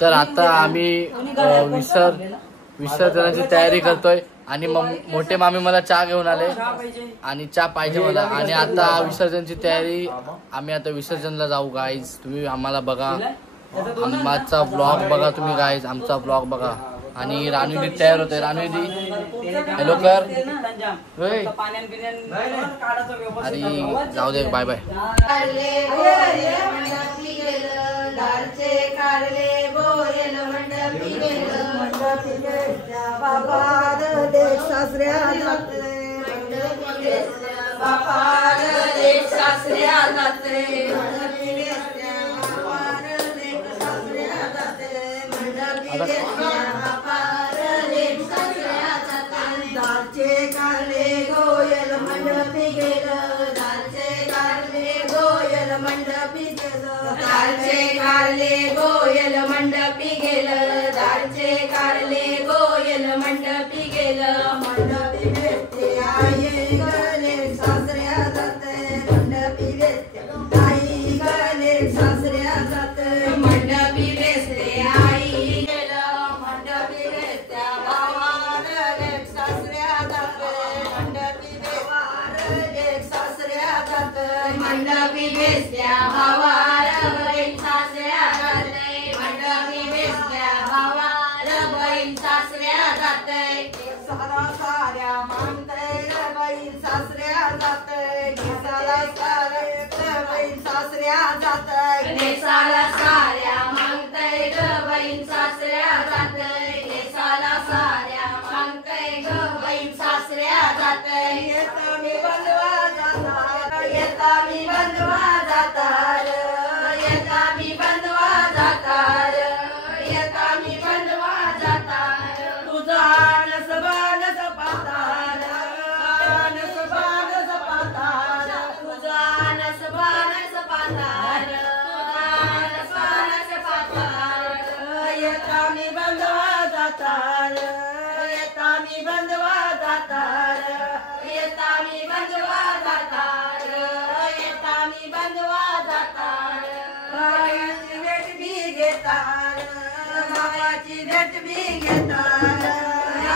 तर आता आम्ही विसर्जनाची तयारी करतोय आणि मोठे मामी मला चहा घेऊन आले आणि चहा पाहिजे मला. आणि आता विसर्जनची तयारी, आम्ही आता विसर्जनला जाऊ गाईज. तुम्ही आम्हाला बघा, आमचा ब्लॉग बघा तुम्ही गाईज, आमचा ब्लॉग बघा. आणि रानूदी तयार होते. रानूदी हॅलो कर. अरे जाऊ दे, बाय बाय. गोयल मंडपी गेलं, दारचे कारले गोयल मंडपी गेलं. मंडपी भेटते आई गले सासऱ्या जाते, मंडपी भेटते आई गले सासऱ्या जाते. मंडपी भेटते आई गेलं, मंडपी भेटते भावाला सासऱ्या जाते, मंडपी भेटते सासऱ्या जाते. मंडपी भेटते भावाला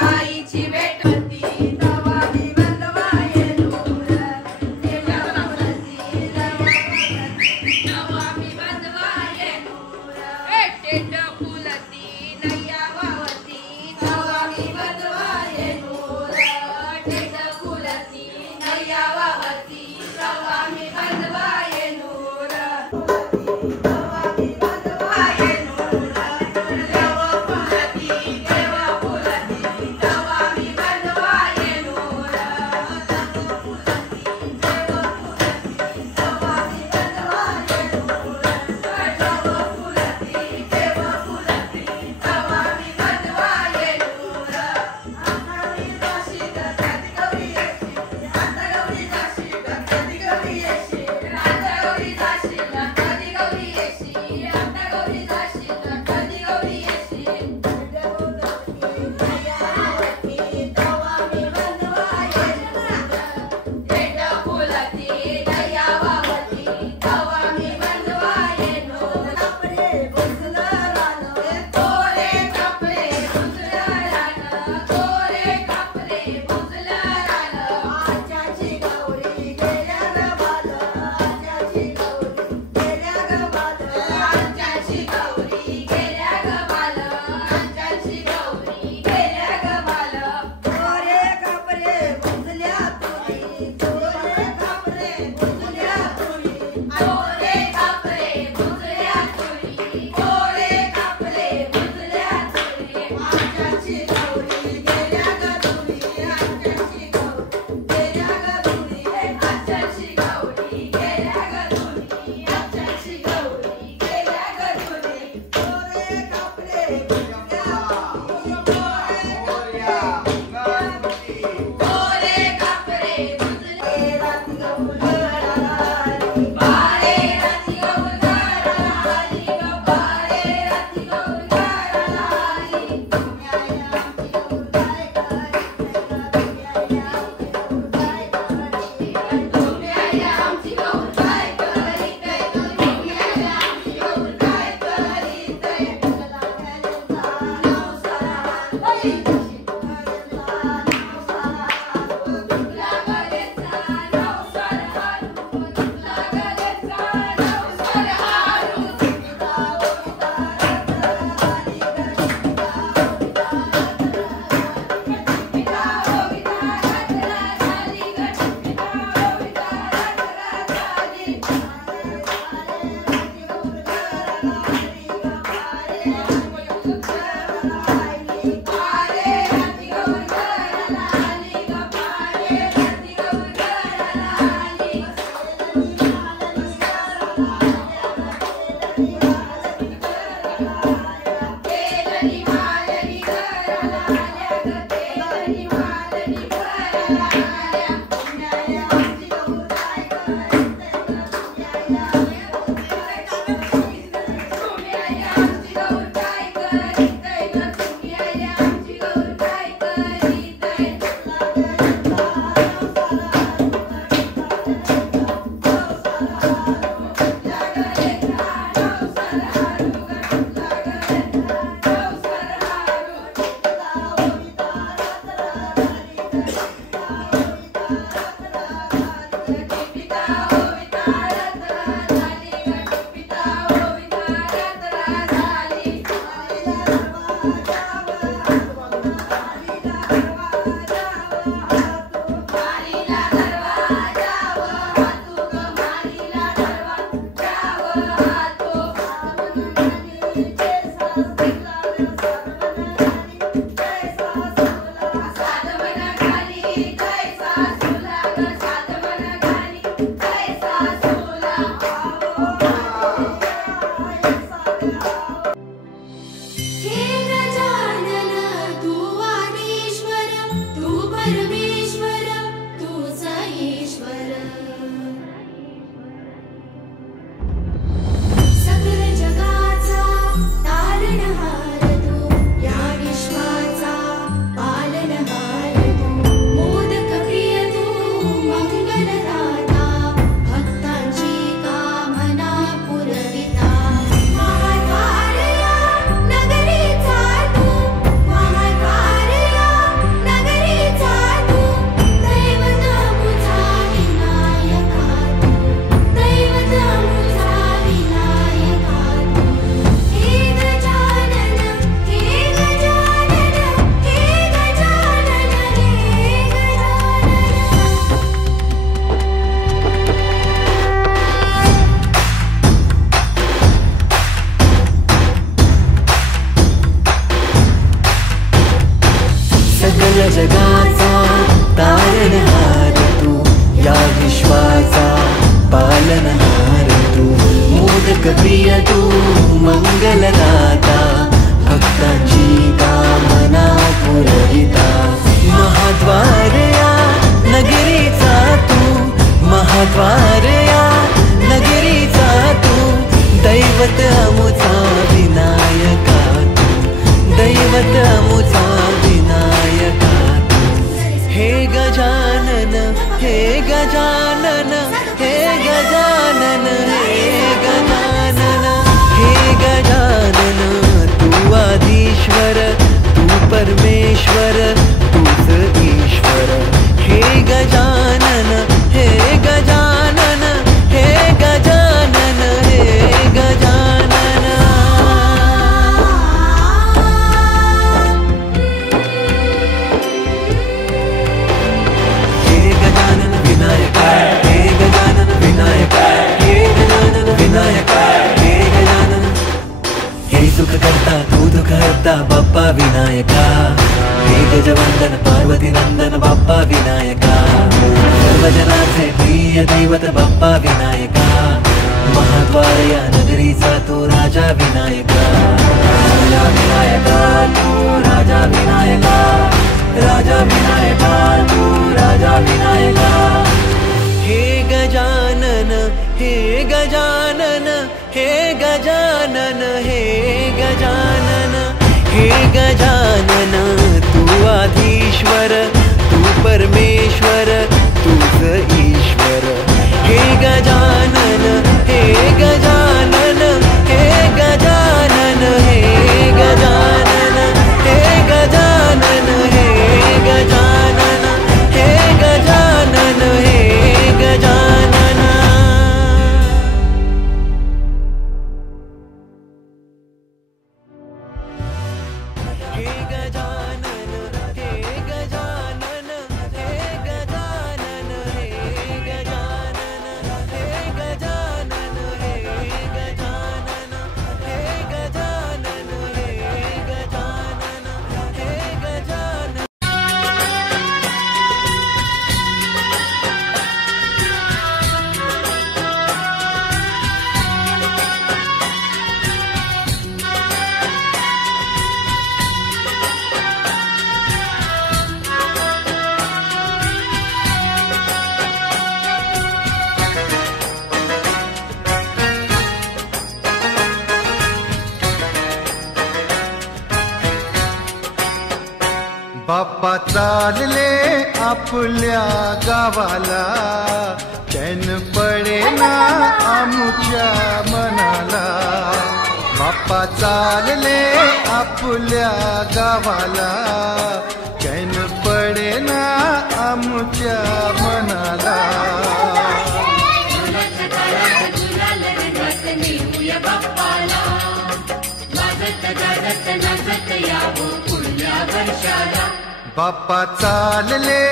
आईची भेट होती तवा मी बंदवाये नूर, तवा मी बंदवाये नूर. टेट फुलती नैया वावती तवा मी बंदवाये नूर, टेट फुलती नैया वावती तवा मी बंदवाये नूर. जगाचा तारणहार तू, या विश्वाचा पालनहार तू, मोदक प्रिय तू, मंगलदाता, भक्तांची कामना पुरविता, महाद्वार या नगरीचा तू, महाद्वार या नगरीचा तू, दैवत अमुचा विनायका तू, दैवत अमुचा विनायका तू, हे गजानन, हे गजानन, हे गजानन, हे गजानन, हे गजानन, तू आदिश्वर, तू परमेश्वर, तूच ईश्वर, हे गजानन, हे गजानन, हे गजानन, हे गजानन. हे गजानन विनायका, हे गजानन विनायका, हे गजानन विनायका, हे गजानन. हे सुख करता तू दुःख हरता बाप्पा विनायका, हे गजवंदन पार्वती नंदन बाप्पा विनायका, सर्वजनाचे प्रिय दैवत बाप्पा विनायका, महाद्वार या नगरीचा तू राजा विनायका, राजा विनायका तू राजा विनायका, राजा विनायका तू राजा विनायका. हे गजानन, हे गजानन, हे गजानन, हे गजानन, हे गजानन, तू आधीश्वर, तू परमेश्वर, तूच ईश्वर, हे गजानन, हे गजानन, हे गजानन, हे गजानन, हे गजानन, हे गजानन, हे गजानन, हे गजानन. हे गजानन, हे गजानन, हे गजानन, हे गजानन, हे गजानन, हे गजानन, हे गजानन, हे गजानन, हे गजानन. बाप्पा चालले आपल्या गावाला, चैन पडेना आमच्या मनाला. बाप्पा चालले आपल्या गावाला, चैन पडेना आमच्या मनाला. बाप्पा चालले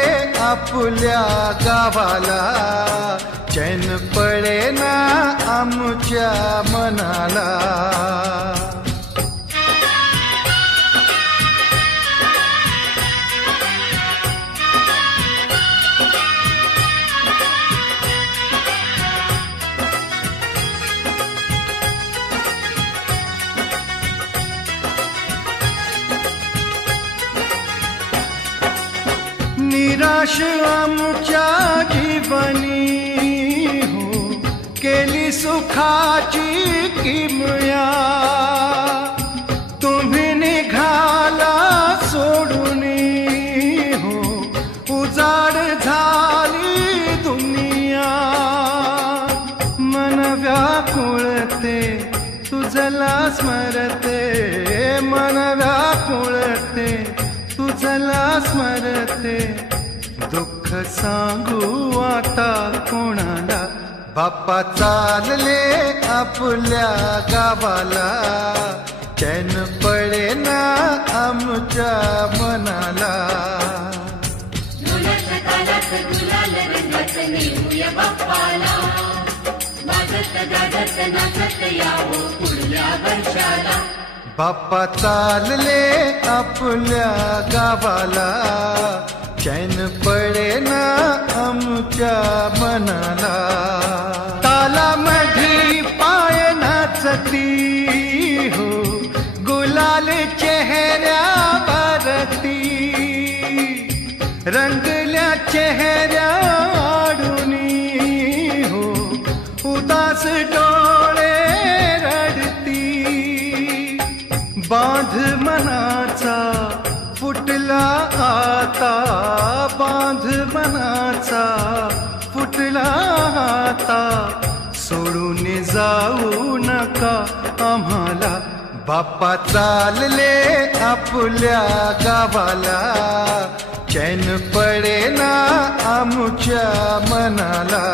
आपल्या गावाला, चैन पडेना आमच्या मनाला. निराश आमच्या जीवनी हो केली सुखाची किमया, तुम्ही निघाला सोडून हो उजाड झाली दुनिया, मन व्याकुळते तुझला स्मरते, मन व्याकुळते तुझला स्मरते, दुःख सांगू आता कोणाला, बाप्पा चालले आपल्या गावाला, चैन पडे ना आमच्या मनाला. झुलत तालत गुलाल रंगत नेऊया बाप्पाला, वाजत गाजत नाचत यावं पुढल्या वर्षाला. बाप्पा चालले आपल्या गावाला, चैन पडे ना आमच्या मनाला. तालामधी पाय नाचती हो गुलाल चेहऱ्यावरती, रंगल्या चेहऱ्या आडुनी हो उदास डोळे रडती. बांध मनाचा फुटला आता, बांध मनाचा फुटला आता, सोडून जाऊ नका आम्हाला, बाप्पा चालले आपल्या गावाला, चैन पडे ना आमच्या मनाला.